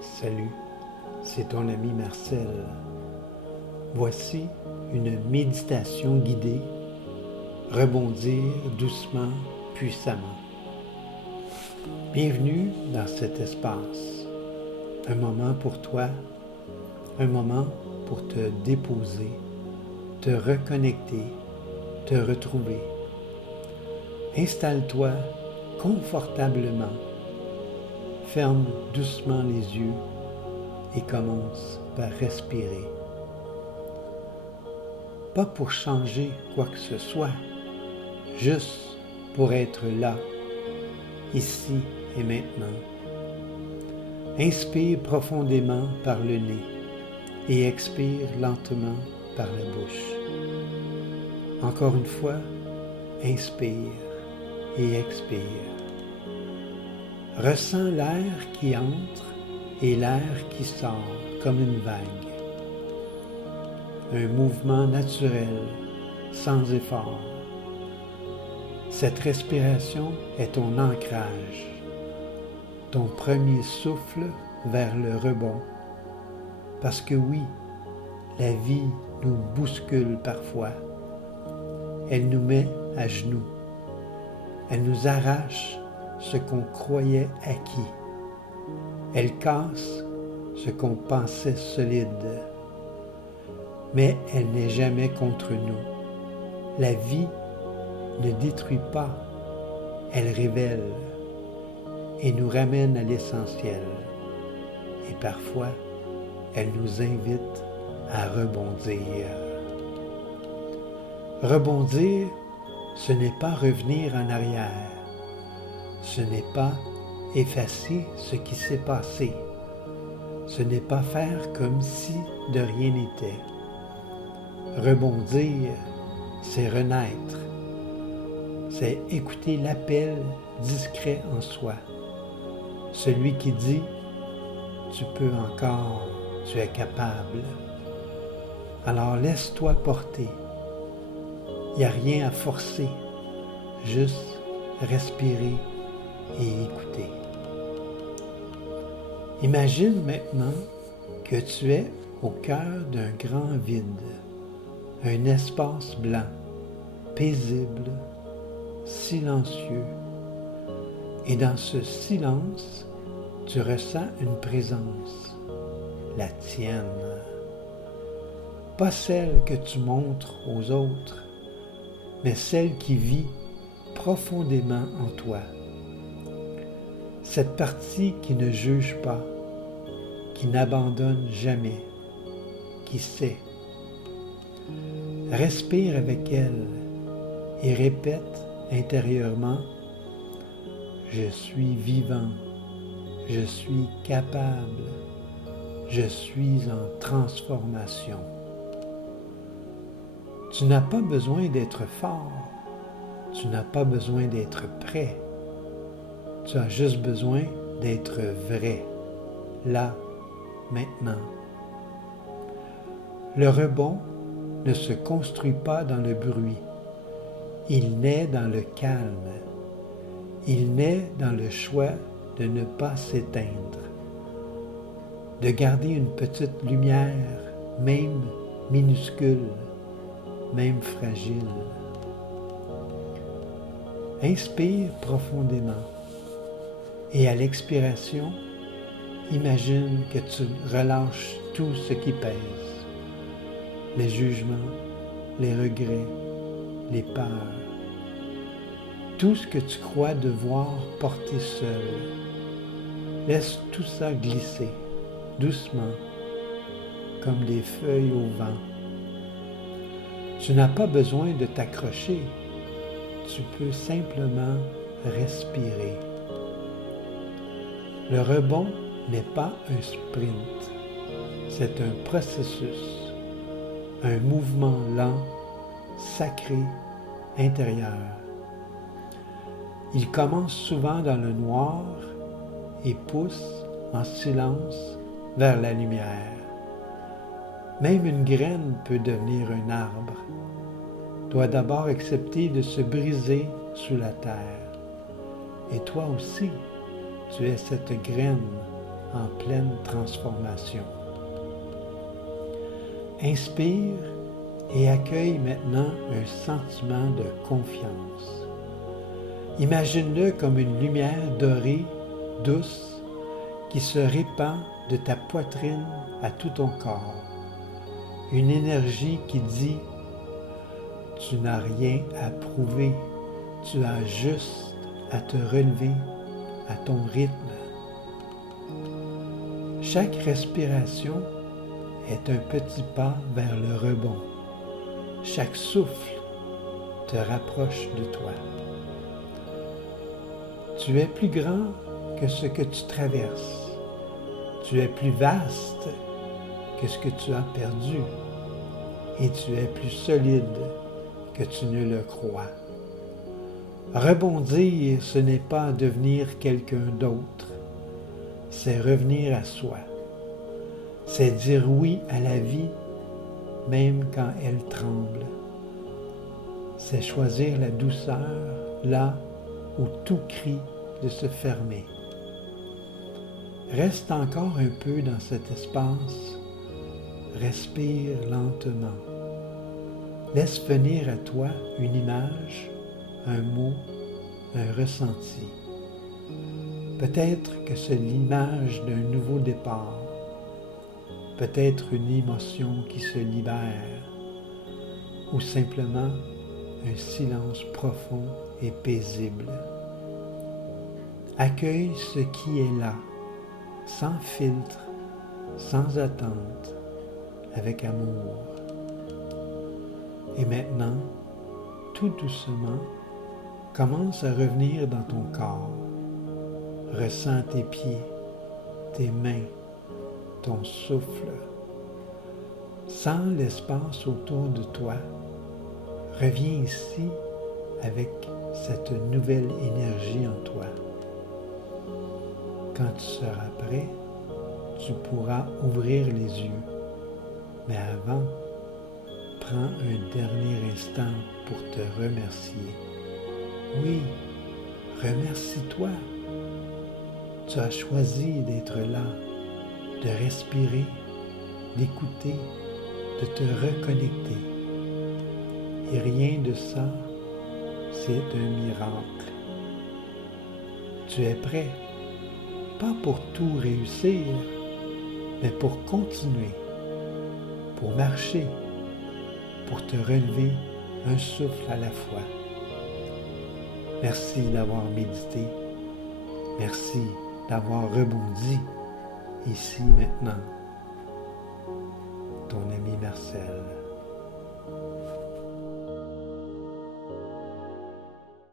Salut, c'est ton ami Marcel. Voici une méditation guidée, rebondir doucement, puissamment. Bienvenue dans cet espace. Un moment pour toi, un moment pour te déposer, te reconnecter, te retrouver. Installe-toi confortablement. Ferme doucement les yeux et commence par respirer. Pas pour changer quoi que ce soit, juste pour être là, ici et maintenant. Inspire profondément par le nez et expire lentement par la bouche. Encore une fois, inspire et expire. Ressens l'air qui entre et l'air qui sort comme une vague. Un mouvement naturel, sans effort. Cette respiration est ton ancrage, ton premier souffle vers le rebond. Parce que oui, la vie nous bouscule parfois. Elle nous met à genoux. Elle nous arrache ce qu'on croyait acquis. Elle casse ce qu'on pensait solide. Mais elle n'est jamais contre nous. La vie ne détruit pas, elle révèle et nous ramène à l'essentiel. Et parfois, elle nous invite à rebondir. Rebondir, ce n'est pas revenir en arrière. Ce n'est pas effacer ce qui s'est passé. Ce n'est pas faire comme si de rien n'était. Rebondir, c'est renaître. C'est écouter l'appel discret en soi. Celui qui dit « Tu peux encore, tu es capable ». Alors laisse-toi porter. Il n'y a rien à forcer, juste respirer et écouter. Imagine maintenant que tu es au cœur d'un grand vide, un espace blanc, paisible, silencieux. Et dans ce silence, tu ressens une présence, la tienne. Pas celle que tu montres aux autres, mais celle qui vit profondément en toi. Cette partie qui ne juge pas, qui n'abandonne jamais, qui sait. Respire avec elle et répète intérieurement « Je suis vivant, je suis capable, je suis en transformation ». Tu n'as pas besoin d'être fort, tu n'as pas besoin d'être prêt. Tu as juste besoin d'être vrai, là, maintenant. Le rebond ne se construit pas dans le bruit. Il naît dans le calme. Il naît dans le choix de ne pas s'éteindre, de garder une petite lumière, même minuscule, même fragile. Inspire profondément et à l'expiration, imagine que tu relâches tout ce qui pèse, les jugements, les regrets, les peurs, tout ce que tu crois devoir porter seul. Laisse tout ça glisser, doucement, comme des feuilles au vent. Tu n'as pas besoin de t'accrocher, tu peux simplement respirer. Le rebond n'est pas un sprint, c'est un processus, un mouvement lent, sacré, intérieur. Il commence souvent dans le noir et pousse en silence vers la lumière. Même une graine peut devenir un arbre, doit d'abord accepter de se briser sous la terre. Et toi aussi, Tu es cette graine en pleine transformation. Inspire et accueille maintenant un sentiment de confiance. Imagine-le comme une lumière dorée, douce, qui se répand de ta poitrine à tout ton corps. Une énergie qui dit « Tu n'as rien à prouver, tu as juste à te relever à ton rythme. » Chaque respiration est un petit pas vers le rebond. Chaque souffle te rapproche de toi. Tu es plus grand que ce que tu traverses. Tu es plus vaste que ce que tu as perdu. Et tu es plus solide que tu ne le crois. Rebondir, ce n'est pas devenir quelqu'un d'autre. C'est revenir à soi. C'est dire oui à la vie, même quand elle tremble. C'est choisir la douceur là où tout crie de se fermer. Reste encore un peu dans cet espace. Respire lentement. Laisse venir à toi une image, un mot, un ressenti. Peut-être que c'est l'image d'un nouveau départ. Peut-être une émotion qui se libère. Ou simplement un silence profond et paisible. Accueille ce qui est là, sans filtre, sans attente, avec amour. Et maintenant, tout doucement, commence à revenir dans ton corps. Ressens tes pieds, tes mains, ton souffle. Sens l'espace autour de toi. Reviens ici avec cette nouvelle énergie en toi. Quand tu seras prêt, tu pourras ouvrir les yeux. Mais avant, prends un dernier instant pour te remercier. Oui, remercie-toi. Tu as choisi d'être là, de respirer, d'écouter, de te reconnecter. Et rien de ça, c'est un miracle. Tu es prêt, pas pour tout réussir, mais pour continuer, pour marcher, pour te relever un souffle à la fois. Merci d'avoir médité. Merci d'avoir rebondi ici maintenant. Ton ami Marcel.